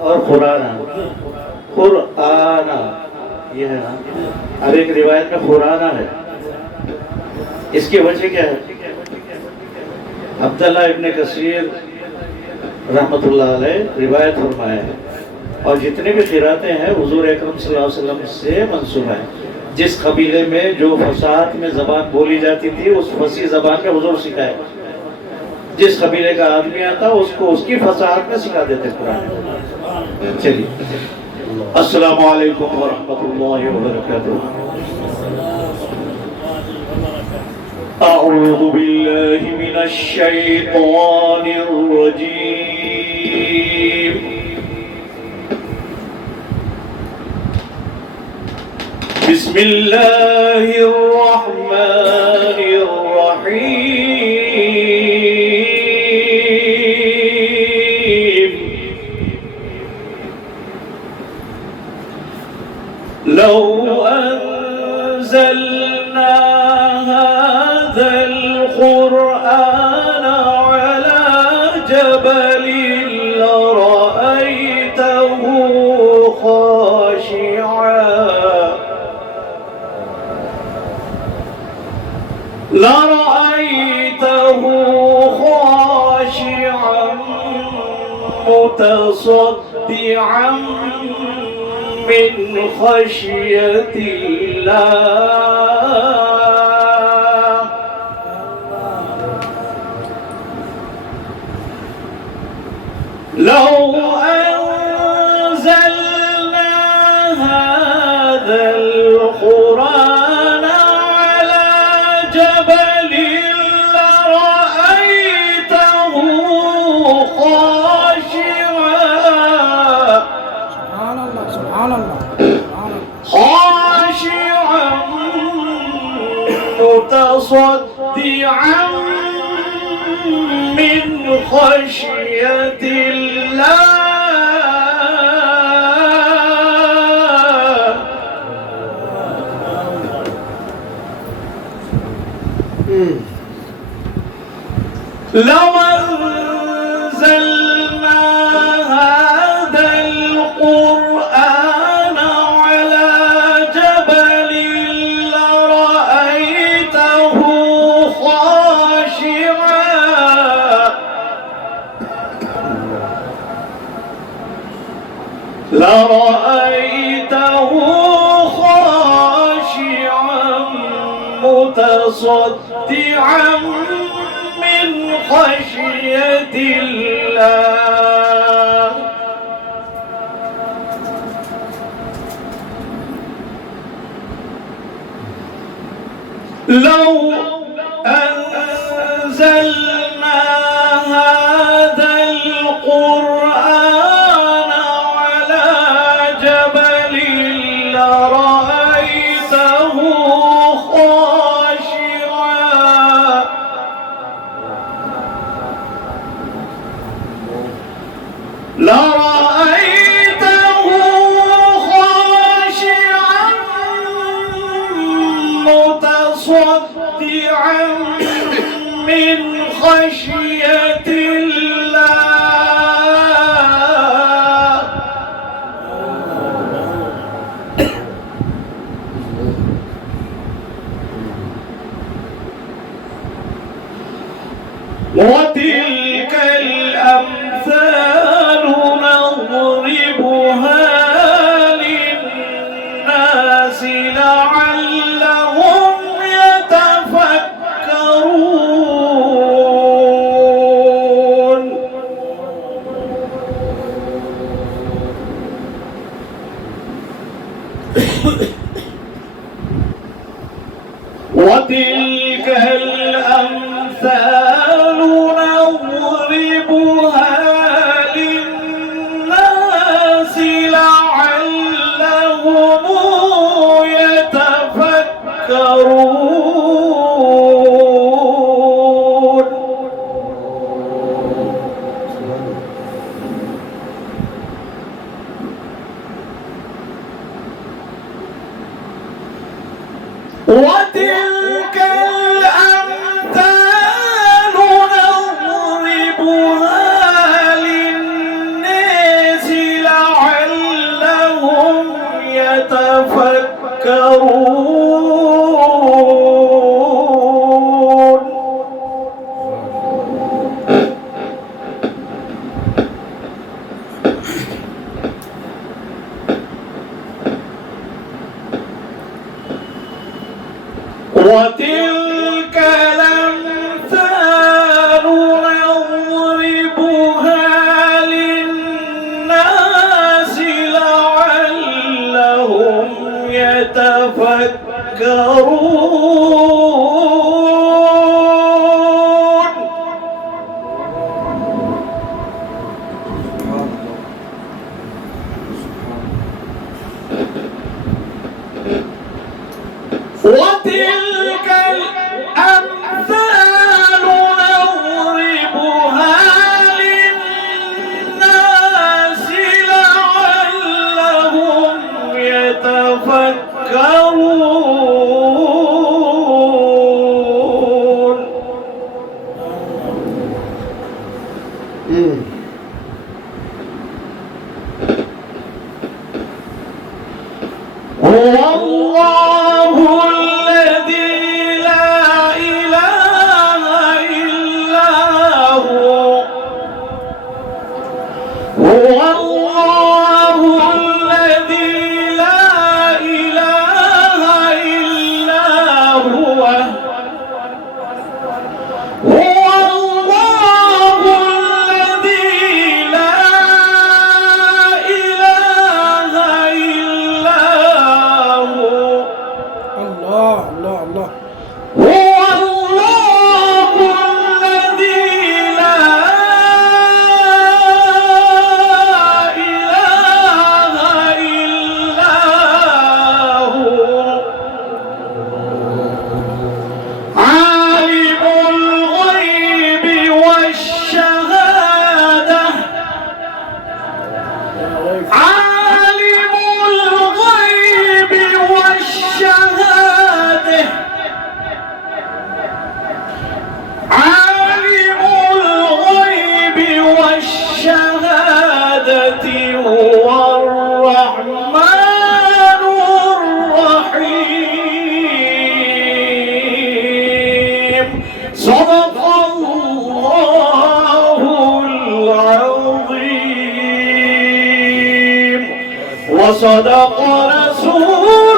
और खुराना, खुराना ये है ना। अब एक रिवायत में खुराना है, इसकी वजह क्या है? अब्दुल्लाह इब्न कसीर रहमतुल्लाह अलैह रिवायत फरमाया है, और जितने भी क़िरातें हैं हुज़ूर अकरम सल्लल्लाहु अलैहि वसल्लम से मंसूब है। जिस कबीले में जो फसाद में ज़बान बोली जाती थी, उस फसी ज़बान में हुज़ूर सिखाए। जिस कबीले का आदमी आता उसको उसकी फसाहत में सिखा देते कुरान। चलिए, अस्सलामु अलैकुम व रहमतुल्लाहि व बरकातुहू। अऊज़ु बिल्लाहि मिनश शैतानिर रजीम। बिस्मिल्लाहिर रहमानिर रहीम। लौ अंज़लना हाज़ल क़ुरआन अला जबलिन लरअयतहु ख़ाशिअन मुतसद्दिअन मिन खशियतिल्लाह। लौ अंज़लना हाज़ल क़ुरआन अला जबलिन लरअयतहु ख़ाशिअन मुतसद्दिअन मिन खशियतिल्लाह। लौ अंज़लना हाज़ल क़ुरआन अला जबलिन लरअयतहु ख़ाशिअन मुतसद्दिअन मिन खशियतिल्लाह। लौ अंज़लना हाज़ल क़ुरआन अला जबलिन लरअयतहु ख़ाशिअन मुतसद्दिअन मिन खशियतिल्लाह। वतिल्कल अम्सालु नضربها للناس لعلهم يتفكرون। وتلك الأمثال نضربها للناس لعلهم يتفكرون. وتلك الأمثال نضربها للناس لعلهم يتفكرون. وتلك الأمثال نضربها للناس لعلهم يتفكرون. هو الله الذي لا إله إلا هو. هو الله الذي لا إله إلا هو. هو الله الذي لا إله إلا هو. الله الله الله. هو الله الذي لا إله إلا هو. عالم الغيب والشهادة. عالم الغيب والشهادة. عالم الغيب والشهادة هو الرحمن الرحيم. صدق الله العظيم وصدق رسوله